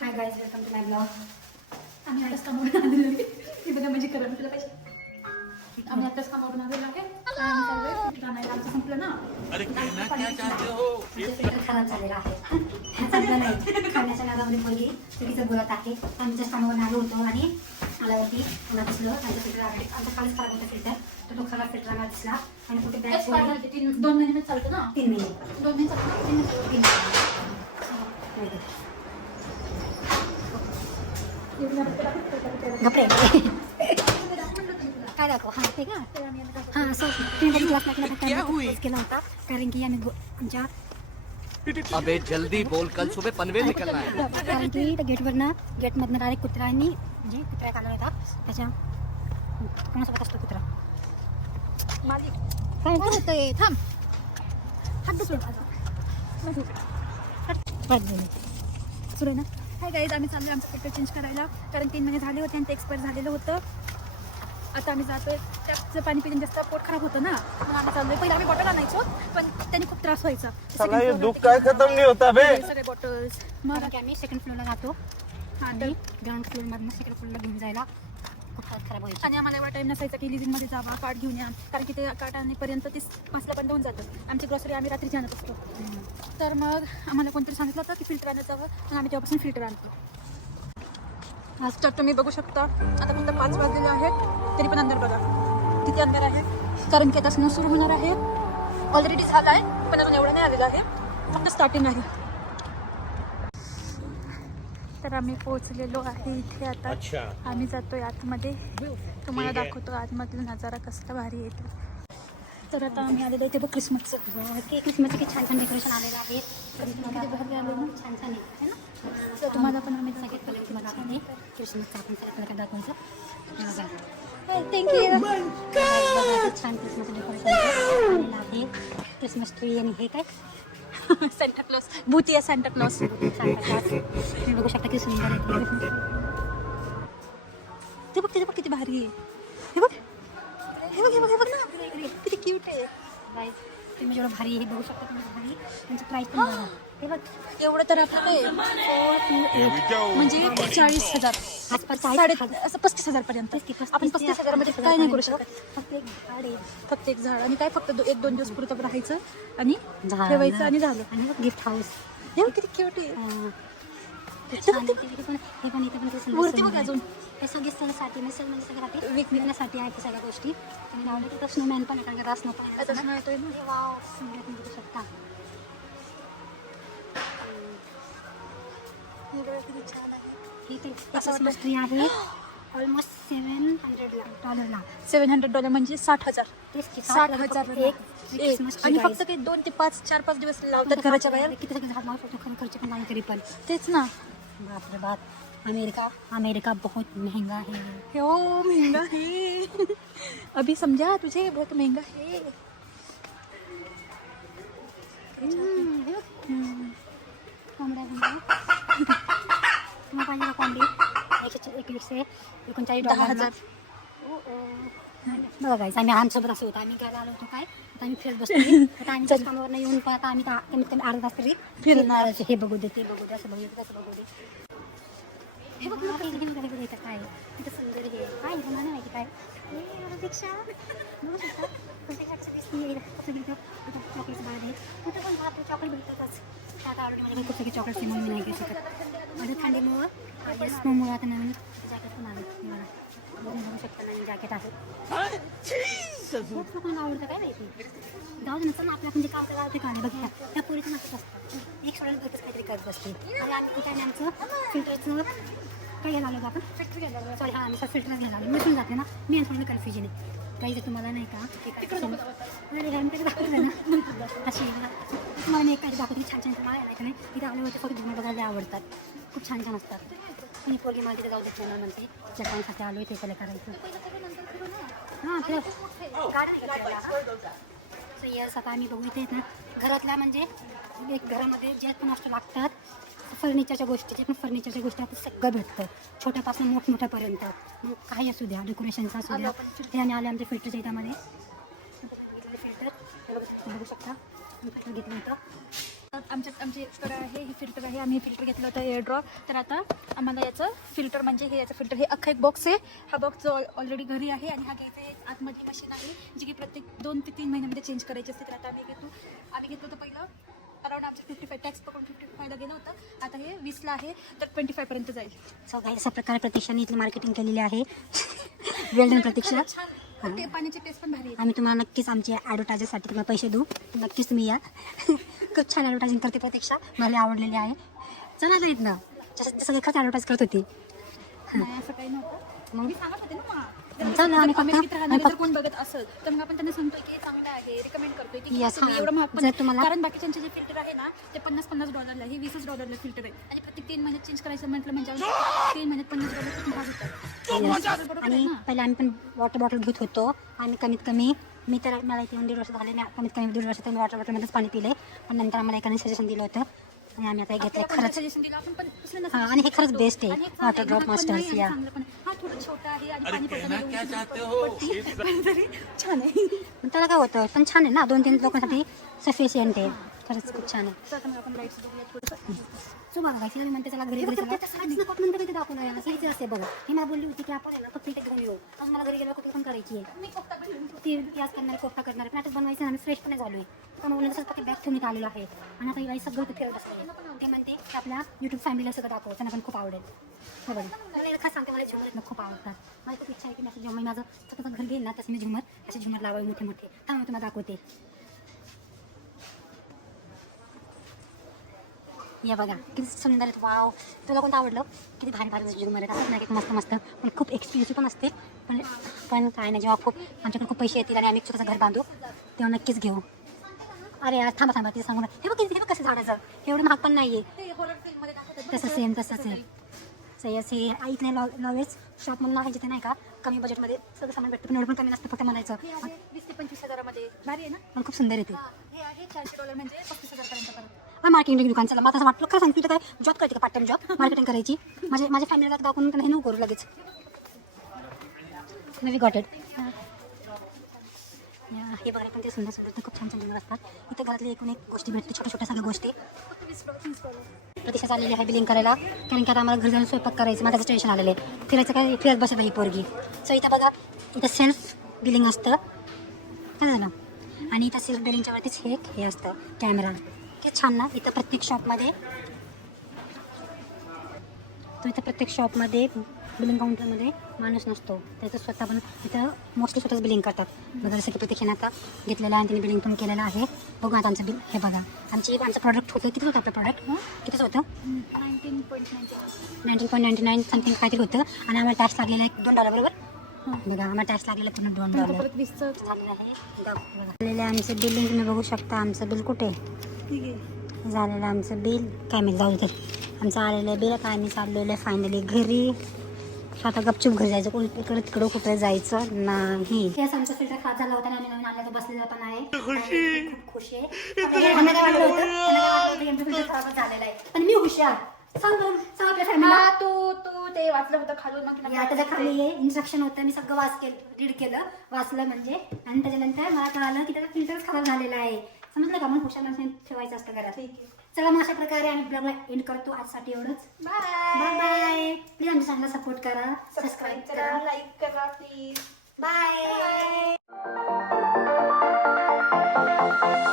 High guys, welcome to my blog. आम्ही आताच कामावरून आलेलो आहे. हे बघा माझी करा तुला पाहिजे. आम्ही आताच कामावरून आलेलो आहे. आम्ही चाललोय जाणायला. आमचं संपलं ना. अरे कहना क्या चाहते हो? फिल्टर खराब झालेला आहे. चांगलं नाही. खाण्याच्या नादामध्ये मुलगी चुकीचं बोलत आहे. आम्ही जस्ट कामावरून आलो होतो आणि आल्यावरती मला दिसलं आमचं फिल्टर आहे. आमचा कालच खराब होता फिल्टर, तर तो खराब फिल्टर आम्हाला दिसला आणि कुठे बॅग एक्सपायर झाली. 2 महिने चालतं ना. 3 महिने 2 महिने चालतं. 3 महिने गप्रे काय दाखव. हां ते का हां असं तुम्ही बघितलाच नाही केला होता, कारण की आम्ही आमच्या अबे जल्दी बोल, कल सुबह पनवेल निकलना है. कारण की त्या गेटमधनं डायरेक्ट कुत्र्यांनी म्हणजे कुत्र्या आला होता. त्याच्या कोणासोबत असतो कुत्रा मालिक काय काय होतंय? थांब. हद्द सोड सुरू आहे ना. हाय गाईज, आम्ही चाललोय आमचं पेट्रोल चेंज करायला, कारण 3 महिने झाले होते आणि ते एक्सपायर झालेलं होतं. आता आम्ही जातोय. त्याचं पाणी पिऊन जास्त पोट खराब होतं ना, म्हणून आम्ही चाललोय. पहिले आम्ही बॉटल आणायचो, पण त्यांनी खूप त्रास व्हायचा. साला ये दुख काय खत्म नहीं होता बे. सगळे बॉटल्स मग की आम्ही सेकंड फ्लोअरला जातो आणि ग्राउंड फ्लोअरमधनं सेकंड फ्लोअरला घेऊन जायला खूप हात खराब व्हायची. आणि आम्हाला एवढा टाईम नसायचा की लिझिंगमध्ये जावा कार्ड घेऊन या, कारण की ते कार्ड आणेपर्यंत 5ला बंद होऊन जातं. आमची ग्रॉसरी आम्ही रात्रीची आणत असतो. तर मग आम्हाला कोणतरी सांगितलं होतं की फिल्टर आणत जावं, आणि आम्ही तेव्हापासून फिल्टर आणतो. आज तर तुम्ही बघू शकता, आता फक्त 5 वाजलेले आहेत, तरी पण अंधार बघा किती अंधार आहे. कारण की आता स्नो सुरू होणार आहे. ऑलरेडी झाला आहे, पण अजून एवढं नाही आलेलं आहे, फक्त स्टार्टिंग आहे. तर आम्ही पोहोचलेलो आहे इथे. आता आम्ही जातोय आतमध्ये. तुम्हाला दाखवतो आतमधला नजारा कसला भारी येतो. तर आता आम्ही आलेलो ते बघ क्रिसमसचं. क्रिसमसचं की छान छान डेकोरेशन आलेलं आहे. छान छान आहे ना. तर तुम्हाला पण आम्ही सगळ्यात पहिलं तुम्हाला आपण क्रिसमसचं आपण सगळ्यात दाखवायचं. थँक्यू. छान क्रिसमसचं डेकोरेशन आहे. क्रिसमस ट्री आणि हे काय सेंटा क्लॉस, भूती आहे सेंटा क्लॉस. तुम्ही बघू शकता की सुंदर आहे. ते बघ किती भारी आहे. हे बघ हे बघ ना, किती क्यूट आहे. प्राईस तुम्ही जेवढं भारी हे बघू शकता, तुम्ही भारी त्यांची प्राईस पण बघा. हे बघ एवढं तर आपलं म्हणजे 40,000 आसपास असं 35,000 पर्यंत. आपण 35,000 मध्ये काय नाही करू शकत. फक्त एक झाड आहे, फक्त एक झाड आणि काय फक्त 1-2 दिवस पुरतं राहायचं आणि झाड ठेवायचं आणि झालं. आणि मग गिफ्ट हाऊस. हे बघ किती क्यूट आहे. हे पण इथे पण ते वरती बघ अजून. हे सगळे सगळ्यासाठी म्हणजे सगळ्यासाठी विकण्यासाठी आहे ते सगळ्या गोष्टी. आणि लावले तिथं स्नोमॅन पण आहे, कारण का स्नो पण आता स्नो येतोय ना. हे वाव सुंदर तुम्ही बघू शकता. हे बघा किती छान आहे. ही ते क्रिसमस ट्री आहे. ऑलमोस्ट $700 $700 म्हणजे 60,000. तेच की 60,000 एक क्रिसमस आणि ट्री फक्त काही 2 ते 4-5 दिवस लावतात घराच्या बाहेर. किती सगळे झाड लावू शकतो, खर्च पण नाही तरी पण. तेच ना. बाप रे बाप. अमेरिका बहुत महंगा है. हो महंगा है. अभी समझा तुझे, बहुत महंगा है. कोंबड्या तुम्हाला पाहिजे का कोंबडी? 139 $10,000. बघा गाईस, आम्ही आमच्यासोबत असं होतं. आम्ही काय आलो होतो काय, आता आम्ही फिरत बसतो. आता आम्ही कामावरनं येऊन पाहता आम्ही कमीत कमी अर्धा तास तरी फिरणार. हे बघू दे, ते बघू दे, असं बघू दे, तसं बघू दे. हे बघ ना, हे इथं काय इथं सुंदर हे काय मला नाही माहिती काय. रिक्षा बघू शकता कसं दिसते. कसं दिसतं चॉकलेट्स बाहेर आहेत. कुठं पण बाप चॉकलेट भेटतातच. आता ऑलरेडी खूप सगळे चॉकलेट्स म्हणून मी नाही घेऊ शकत. माझ्या थंडीमुळं स्नोमुळं आता नवीन जॅकेट पण आलं. बघू शकता नवीन जॅकेट आहे. खूप लोकांना आवडतं काय माहिती. जाऊ दे नसतं ना, आपल्या म्हणजे काम करावं ते काय बघा. त्या पोरीचं नसत असतं, एक सोडायला बघतच काहीतरी करत असते. आणि आम्ही काय आमचं फिल्टरचं काय घ्यायला आलो आपण, फिल्टर घ्यायला आलो. सॉरी हां, आम्ही फिल्टरच घ्यायला आलो. मिळून जाते ना. मी आणि थोडं कन्फ्युजन आहे काही. जर तुम्हाला नाही का अरे ह्या दाखवलं ना अशी तुम्हाला मी एक काही दाखवते छान छान. तुम्हाला नाही का नाही तिथे आले होते फक्त धुणं बघायला आवडतात. खूप छान छान असतात. मी पोरगी मला तिथे जाऊ देत नाही म्हणते. ज्या कामासाठी आलो ते त्याला करायचं. हां सो यस, आता आम्ही बघू इथे ना घरातला म्हणजे एक घरामध्ये जे पण वस्तू लागतात फर्निचरच्या गोष्टी, जे पण फर्निचरच्या गोष्टी आपण सगळं भेटतं, छोट्यापासून मोठमोठ्यापर्यंत. मग काही असू द्या, डेकोरेशनचा असू द्या. त्याने आले आमच्या फिल्टरच्या याच्यामध्ये फिल्टर बघू शकता. फिल्टर घेतलं होतं. आमच्याकडे आहे हे फिल्टर आहे. आम्ही फिल्टर घेतलं होतं एअर ड्रॉप. तर आता आम्हाला याचं फिल्टर म्हणजे हे याचं फिल्टर हे अख्खा एक बॉक्स आहे. हा बॉक्स ऑलरेडी घरी आहे आणि हा घ्यायचा आहे. आतमध्ये मशीन आहे जी की प्रत्येक 2 ते 3 महिन्यामध्ये चेंज करायची असते. तर आता आम्ही घेतलं होतं पहिलं अराउंड आमचं 55 टॅक्स पकडून 55ला गेलं होतं. आता हे 20ला आहे तर 25 पर्यंत जाईल. सो काही अशा प्रकारे प्रतीक्षाने इथलं मार्केटिंग केलेली आहे. वेल डन प्रतीक्षा. छान ते पाण्याची टेस्ट पण भारी आहे. आम्ही तुम्हाला नक्कीच आमच्या ॲडव्हर्टायझसाठी तुम्हाला पैसे देऊ. नक्कीच तुम्ही या. खूप छान ॲडव्हर्टायझिंग करते प्रतीक्षा. मला आवडलेली आहे. चला ना इथनं जसं खरंच ॲडव्हर्टाईज करत होती. नाही असं काही नव्हतं. मग मी सांगत होते ना चालेल, आम्ही जर कोण बघत असेल तर मग आपण त्यांना सांगतोय की चांगलं आहे, रिकमेंड करतोय की Yes, तुम्ही हां. एवढं महाग पण जर तुम्हाला- कारण बाकीच्यांचे जे फिल्टर आहे ना ते $50 हे $20 फिल्टर आहे आणि प्रत्येक 3 महिन्यात चेंज करायचं म्हटलं म्हणजे 3 महिन्यात $50 खूप महाग होतात. बरोबर आहे आणि ना? पहिले आम्ही पण वॉटर बॉटल घेत होतो. आम्ही कमीत कमी मला इथे 1.5 वर्ष झाले नाही. कमीत कमी 1.5 वर्ष मी वॉटर बॉटलमध्येच पाणी पिले. पण नंतर आम्हाला एकाने सजेशन दिलं होतं आणि आम्ही आता हे घेतलं. आपल्याला खरंच सजेशन दिलं आपण पण दुसऱ्यांना हां, suggest आणि हे खरंच करतो. बेस्ट आहे. आणि हे चांगलं वॉटर आहे, ड्रॉप महाग पण मास्टर्स नाही या आणि चांगलं पण आहे. हा थोडं छोटा आहे आणि अरे पाणी कहना पडताना क्या व्यवस्थित चाहते पडते. हो? पण तरी छान आहे. पण त्याला काय होतं पण छान आहे ना. 2-3 लोकांसाठी सफिशियंट आहे. खरंच खूप छान आहे. तर आता मग आपण लाईट्स बघूया थोडंसं. सो बघा काय मी म्हणते चला घरी चला. नंतर इथे दाखवून आहे ना असे बघा. ही मला बोलली होती की आपण आहे ना फक्त इथे घेऊन येऊ. आज मला घरी गेल्यावर कुठे पण करायची आहे. मी कोफ्ता बनवून ती प्याज करणारे कोफ्ता करणारे पण आता बनवायचं आणि फ्रेश पण झालो आहे. तर मग तसंच फक्त बॅग ठेवून आलेलो आहे. आणि आता ही सगळं ते फिरत असते. ते म्हणते की आपल्या यूट्यूब फॅमिलीला सगळं दाखव. त्यांना पण खूप आवडेल. हो बघा मला एक खास सांगते मला झुमर खूप आवडतात. मला खूप इच्छा आहे की मी असं जेव्हा मी माझं स्वतःचं घर घेईन ना तसं मी असे झुमर लावावे मोठे मोठे. त्यामुळे तुम्हाला दाखवते. या बघा किती सुंदर आहेत. वाव तुला कोणतं आवडलं? किती भारी भारी झुमर आहेत. असंच नाही की मस्त मस्त पण खूप एक्सपेन्सिव्ह पण असते. पण काय नाही जेव्हा आमच्याकडे खूप पैसे येतील आणि आम्ही स्वतःचं घर बांधू तेव्हा नक्कीच घेऊ. अरे यार थांबा तिथे सांगू ना. हे बघ कसं झाडाचं एवढं महाग पण नाही आहे. ते horror film मध्ये दाखवतात बघ. तसंच आहे. सही असे ऐक नाही लॉवेज शॉप म्हणून आहे जिथे नाही का कमी बजेटमध्ये सगळं सामान भेटतं. पण एवढं पण कमी नसतं फक्त म्हणायचं. हे आहे 20 ते 25 हजारामध्ये भारी आहे ना. पण खूप सुंदर येते. हे आहे $400 म्हणजे 35,000 पर्यंत परत. मार्केटिंग दुकान चला मला असं वाटलं खरं सांगते काय जॉब करते का पार्ट टाइम जॉब मार्केटिंग करायची. माझ्या फॅमिलीला दाखवून हे नको करू लगेच. नवी गॉटेड हे बघायला पण ते सुंदर ते खूप छान छान असतात. इथे घरातली एकूण एक गोष्टी भेटते छोट्या सगळ्या गोष्टी. प्रतीक्षा चाललेली आहे बिलिंग करायला कारण की आता आम्हाला घरी जाऊन स्वयंपाक करायचं. मला त्याचं टेन्शन आलेलं आहे. फिरायचं काय फिरत बसत ही पोरगी. सो इथं बघा इथं सेल्फ बिलिंग असतं काय झालं आणि इथं सेल्फ बिलिंगच्या वरतीच हे असतं कॅमेरा. ते छान ना. इथं प्रत्येक शॉपमध्ये बिलिंग काउंटरमध्ये माणूस नसतो. त्याचं स्वतः पण इथं मोस्टली स्वतःच बिलिंग करतात. बघा जसं की प्रत्येकाने आता घेतलेलं आहे आणि त्यांनी बिलिंग पण केलेलं आहे. बघू आता आमचं बिल हे बघा आमचं प्रॉडक्ट होतं. किती होतं आपलं प्रॉडक्ट? कितीच होतं? 19.99 समथिंग काहीतरी होतं. आणि आम्हाला टॅक्स लागलेला आहे $2 बरोबर. बघा आम्हाला टॅक्स लागलेला पूर्ण $2 परत 20चं झालेलं आहे. झालेलं आमचं बिलिंग तुम्ही बघू शकता. आमचं बिल कुठे झालेलं आमचं बिल काय माहिती जाऊ तर आमचं आलेलं बिल काय मी चाललेलं आहे फायनली घरी. आता गपचूप घरी जायचं इकडं तिकडं कुठं जायचं नाही. तेच आमचा फिल्टर खराब झाला होता आणि आम्ही नवीन आणला तो बसलेला पण आहे. खूप खुश आहे. त्यांना काय वाटलं होतं यांचं फिल्टर खराबच झालेलं आहे पण मी हुशार. सांग आपल्या फॅमिलीला. हा तू ते वाचलं होतं खालून मग तुला त्याच्या खाली हे इन्स्ट्रक्शन होतं. मी सगळं रीड केलं वाचलं म्हणजे आणि त्याच्यानंतर मला कळालं की त्याचा फिल्टरच खराब झालेला आहे. समजलं का? मग हुशार माणसाने ठेवायचं असतं घरात. चला मग अशा प्रकारे आम्ही ब्लॉगला एंड करतो आजसाठी एवढंच. Bye bye. प्लीज आमच्या चॅनलला सपोर्ट करा सबस्क्राईब करा लाईक करा प्लीज. बाय. बाय.